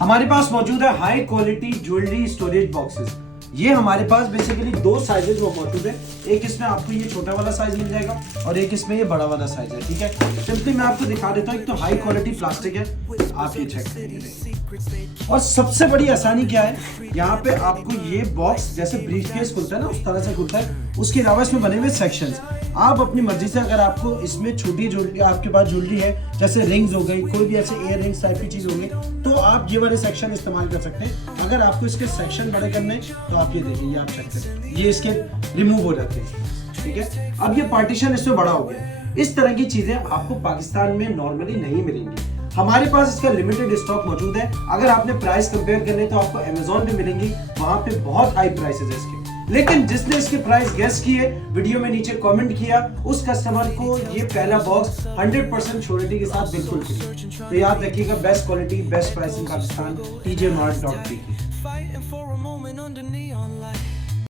हमारे पास मौजूद है high quality jewellery storage boxes. ये हमारे पास बेसिकली दो साइजेज में मौजूद है। एक इसमें आपको ये छोटा वाला साइज मिल जाएगा और एक इसमें ये बड़ा वाला साइज है। ठीक है, सिंपली मैं आपको दिखा देता हूँ। एक तो हाई क्वालिटी प्लास्टिक है, आप ये चेक करिए। और सबसे बड़ी आसानी क्या है, यहाँ पे आपको ये बॉक्स जैसे ब्रीफकेस खुलता है ना, उस तरह से खुलता है। उसके अलावा इसमें बने हुए सेक्शंस, आप अपनी मर्जी से अगर आपको इसमें छोटी ज्वेलरी, आपके पास ज्वेलरी है जैसे रिंग्स हो गई, कोई भी ऐसे इयर रिंग्स टाइप की चीज होंगी, तो आप ये वाले सेक्शन इस्तेमाल कर सकते हैं। अगर आपको इसके सेक्शन बड़े करने तो आप ये देखिए, ये आप चेक करें, ये इसके रिमूव हो जाते हैं। ठीक है, अब ये पार्टीशन इसमें बड़ा हो गया। इस तरह की चीजें आपको पाकिस्तान में नॉर्मली नहीं मिलेंगी। हमारे पास इसका लिमिटेड स्टॉक मौजूद है। अगर आपने प्राइस कंपेयर करने तो आपको अमेज़न पे मिलेंगी, वहां पे बहुत हाई प्राइसेस है इसके। लेकिन जिसने इसके प्राइस गेस किए, वीडियो में नीचे कमेंट किया, उस कस्टमर को ये पहला बॉक्स 100% श्योरिटी के साथ बिल्कुल फ्री। तो याद रखिएगा, best quality best price in Pakistan, tjmart.tk।